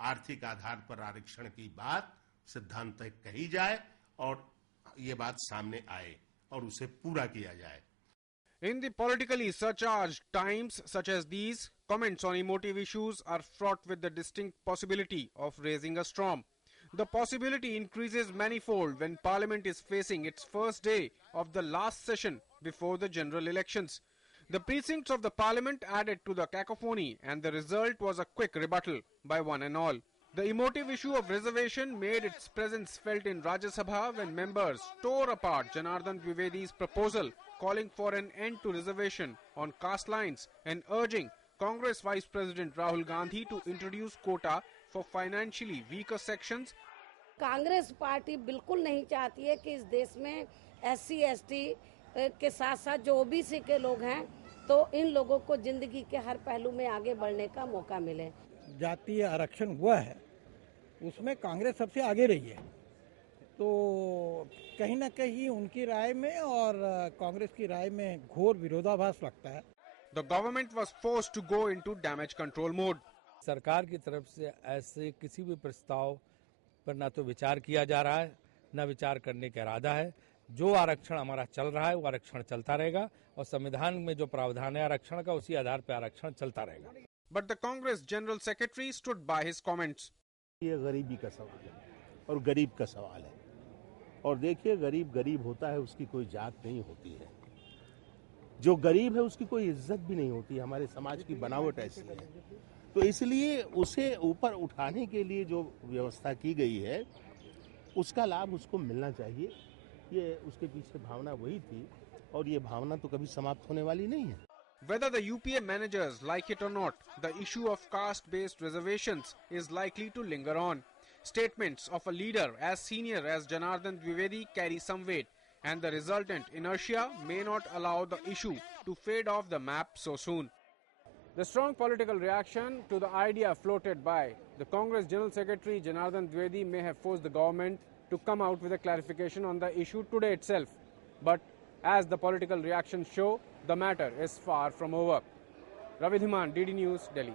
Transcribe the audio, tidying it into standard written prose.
आर्थिक आधार पर आरक्षण की बात सिद्धांत कही जाए और ये बात सामने आए और उसे पूरा किया जाए। In the politically surcharged times such as these, comments on emotive issues are fraught with the distinct possibility of raising a storm. The possibility increases manifold when Parliament is facing its first day of the last session before the general elections. The precincts of the Parliament added to the cacophony, and the result was a quick rebuttal by one and all. The emotive issue of reservation made its presence felt in Rajya Sabha when members tore apart Janardhan Dwivedi's proposal calling for an end to reservation on caste lines and urging Congress Vice President Rahul Gandhi to introduce quota for financially weaker sections. Congress party बिल्कुल नहीं चाहती है कि इस देश में SC ST के साथ साथ जो OBC के लोग हैं तो इन लोगों को जिंदगी के हर पहलू में आगे बढ़ने का मौका मिले। जातीय आरक्षण हुआ है उसमें कांग्रेस सबसे आगे रही है, तो कहीं ना कहीं उनकी राय में और कांग्रेस की राय में घोर विरोधाभास लगता है। The government was forced to go into damage control mode. सरकार की तरफ से ऐसे किसी भी प्रस्ताव पर ना तो विचार किया जा रहा है, न विचार करने का इरादा है। जो आरक्षण हमारा चल रहा है वो आरक्षण चलता रहेगा और संविधान में जो प्रावधान है आरक्षण का उसी आधार पर आरक्षण चलता रहेगा। But the Congress General Secretary stood by his comments. ये गरीबी का सवाल है और गरीब का सवाल है, और देखिए गरीब गरीब होता है, उसकी कोई जात नहीं होती है। जो गरीब है उसकी कोई इज्जत भी नहीं होती, हमारे समाज की बनावट ऐसी है। तो इसलिए उसे ऊपर उठाने के लिए जो व्यवस्था की गई है उसका लाभ उसको मिलना चाहिए। ये उसके पीछे भावना वही थी और ये भावना तो कभी समाप्त होने वाली नहीं है। Whether the UPA managers like it or not, the issue of caste-based reservations is likely to linger on. Statements of a leader as senior as Janardhan Dwivedi carry some weight, and the resultant inertia may not allow the issue to fade off the map so soon. The strong political reaction to the idea floated by the Congress General Secretary Janardhan Dwivedi may have forced the government to come out with a clarification on the issue today itself. But as the political reactions show, the matter is far from over. Ravi Dhiman, DD News, Delhi.